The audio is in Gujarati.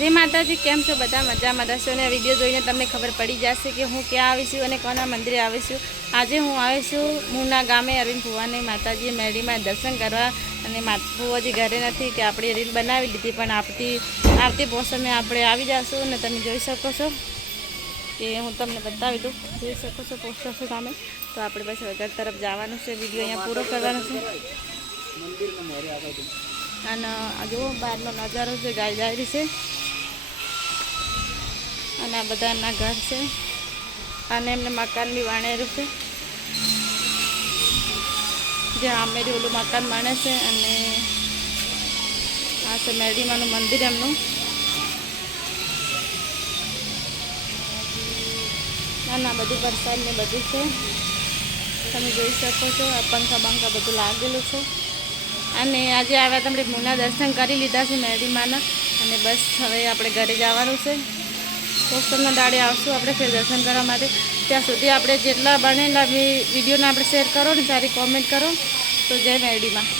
જય માતાજી કેમ છો? બધા મજામાં. રહેશો અને વીડિયો જોઈને તમને ખબર પડી જશે કે હું ક્યાં આવીશું અને કોના મંદિરે આવીશું આજે હું આવીશું મુના ગામે અરવિંદ ભુવાની માતાજી મેળીમાં દર્શન કરવા અને ભુવાજી ઘરે નથી કે આપણે રીલ બનાવી લીધી, પણ આવતી આવતી મોસમે આપણે આવી જશું અને તમે જોઈ શકો છો કે હું તમને બતાવી દઉં. જોઈ શકો છો પોસ્ટ ઓફિસ ગામે તો આપણે બસ વગર તરફ જવાનું છે. વીડિયો અહીંયા પૂરો કરવાનો છે. અને જો બહારનો નજારો છે ગાય જાયરી છે. અને આ બધાના ઘર છે. અને એમને મકાન બી છે. જે આમેરી ઓલું મકાન માણે છે અને આ છે મેરીમાનું મંદિર એમનું. ના બધું વરસાદ ને બધું છે. તમે જોઈ શકો છો, આ પંખા બંખા બધું લાગેલું છે. અને આજે આવ્યા તમને મુના દર્શન કરી લીધા છે મેરીમાના અને બસ હવે આપણે ઘરે જવાનું છે. પોસ્ટરના દાડે આવશું. આપણે ફેર દર્શન કરવા માટે. ત્યાં સુધી આપણે જેટલા બનેલા વિડીયોને આપણે શેર કરો ને સારી કોમેન્ટ કરો. તો જય મેરડીમાં.